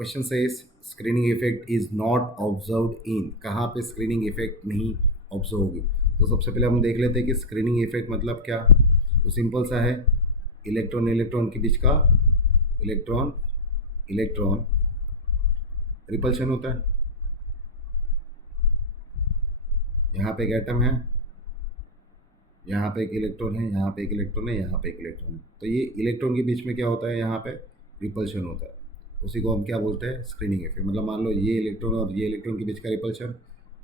Question से screening effect is not observed in, कहाँ पे स्क्रीनिंग इफेक्ट नहीं ऑब्जर्व होगी। तो सबसे पहले हम देख लेते हैं कि स्क्रीनिंग इफेक्ट मतलब क्या। तो सिंपल सा है, इलेक्ट्रॉन इलेक्ट्रॉन के बीच का इलेक्ट्रॉन इलेक्ट्रॉन रिपल्शन होता है। यहाँ पे एक एटम है, यहाँ पे एक इलेक्ट्रॉन है, यहाँ पे एक इलेक्ट्रॉन है, यहाँ पे एक इलेक्ट्रॉन है। तो ये इलेक्ट्रॉन के बीच में क्या होता है, यहाँ पे रिपल्शन होता है। उसी को हम क्या बोलते हैं, स्क्रीनिंग इफेक्ट। मतलब मान लो ये इलेक्ट्रॉन और ये इलेक्ट्रॉन के बीच का रिपल्शन,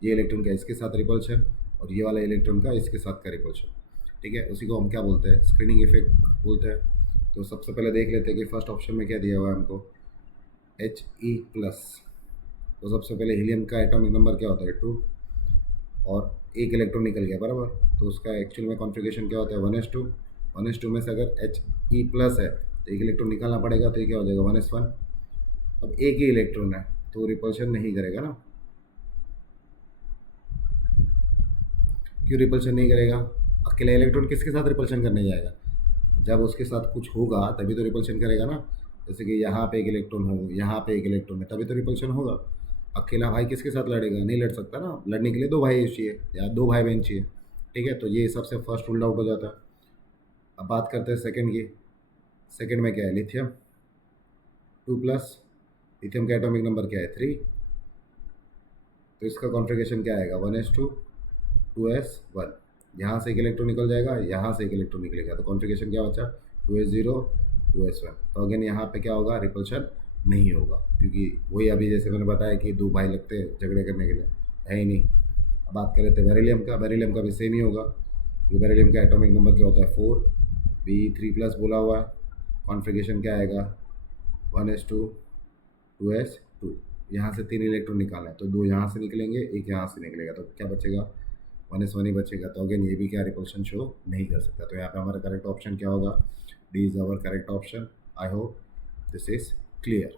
ये इलेक्ट्रॉन का इसके साथ रिपल्शन, और ये वाला इलेक्ट्रॉन का इसके साथ का रिपल्शन। ठीक है, उसी को हम क्या बोलते हैं, स्क्रीनिंग इफेक्ट बोलते हैं। तो सबसे पहले देख लेते हैं कि फर्स्ट ऑप्शन में क्या दिया हुआ है हमको, He+। तो सबसे पहले हीलियम का एटॉमिक नंबर क्या होता है, 2, और एक इलेक्ट्रॉन निकल गया बराबर। तो उसका एक्चुअल में कॉन्फ़िगरेशन क्या होता है, 1s2। 1s2 में से अगर He+ है तो एक इलेक्ट्रॉन निकालना पड़ेगा, तो ये क्या हो जाएगा, 1s1। अब एक ही इलेक्ट्रॉन है तो रिपल्शन नहीं करेगा ना। क्यों रिपल्शन नहीं करेगा, अकेला इलेक्ट्रॉन किसके साथ रिपल्शन करने जाएगा, जब उसके साथ कुछ होगा तभी तो रिपल्शन करेगा ना। जैसे कि यहाँ पे एक इलेक्ट्रॉन हो, यहाँ पे एक इलेक्ट्रॉन है, तभी तो रिपल्शन होगा। अकेला भाई किसके साथ लड़ेगा, नहीं लड़ सकता ना। लड़ने के लिए दो भाई चाहिए या दो भाई बहन चाहिए। ठीक है, तो ये सबसे फर्स्ट रूल आउट हो जाता है। अब बात करते हैं सेकंड की। सेकंड में क्या है, लिथियम 2+। लिथियम का एटॉमिक नंबर क्या है, 3। तो इसका कॉन्फ़िगरेशन क्या आएगा, 1s2 2s1। यहाँ से एक इलेक्ट्रॉन निकल जाएगा, यहाँ से एक इलेक्ट्रॉन निकलेगा, तो कॉन्फ़िगरेशन क्या बचा, 2s0 2s1। तो अगेन यहाँ पे क्या होगा, रिपल्शन नहीं होगा, क्योंकि वही अभी जैसे मैंने बताया कि दो भाई लगते हैं झगड़े करने के लिए, है ही नहीं। अब बात कर लेते हैं बेरिलियम का। बेरिलियम का भी सेम ही होगा। तो बेरिलियम का एटॉमिक नंबर क्या होता है, 4, Be3+ बोला हुआ है। कॉन्फ़िगरेशन क्या आएगा, 1s2 2s2। यहाँ से 3 इलेक्ट्रॉन निकालना है, तो 2 यहाँ से निकलेंगे, एक यहाँ से निकलेगा, तो क्या बचेगा, 1s1 ही बचेगा। तो अगेन ये भी क्या रिपल्शन शो नहीं कर सकता। तो यहाँ पे हमारा करेक्ट ऑप्शन क्या होगा, D is our correct option. I hope this is clear.